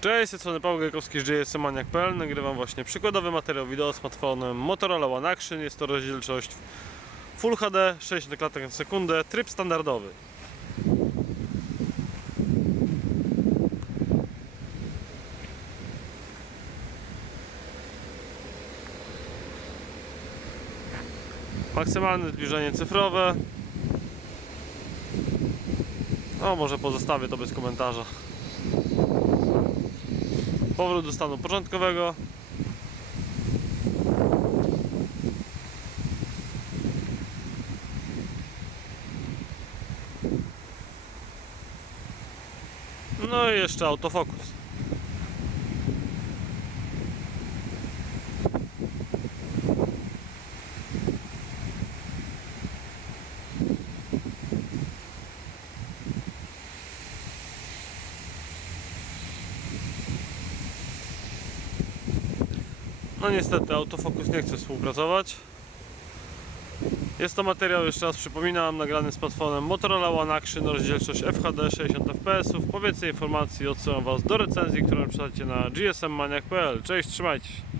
Cześć, z strony Paweł Gajkowski z GSManiak.pl Nagrywam właśnie przykładowy materiał wideo smartfonem Motorola One Action. Jest to rozdzielczość Full HD, 60 klatek na sekundę, tryb standardowy. Maksymalne zbliżenie cyfrowe. No, może pozostawię to bez komentarza. Powrót do stanu początkowego. No i jeszcze autofokus. No niestety autofokus nie chce współpracować. Jest to materiał, jeszcze raz przypominam, nagrany z platformą Motorola One Action, rozdzielczość FHD 60 fps. Po więcej informacji odsyłam Was do recenzji, którą przeczytacie na gsmmaniak.pl. Cześć, trzymajcie się.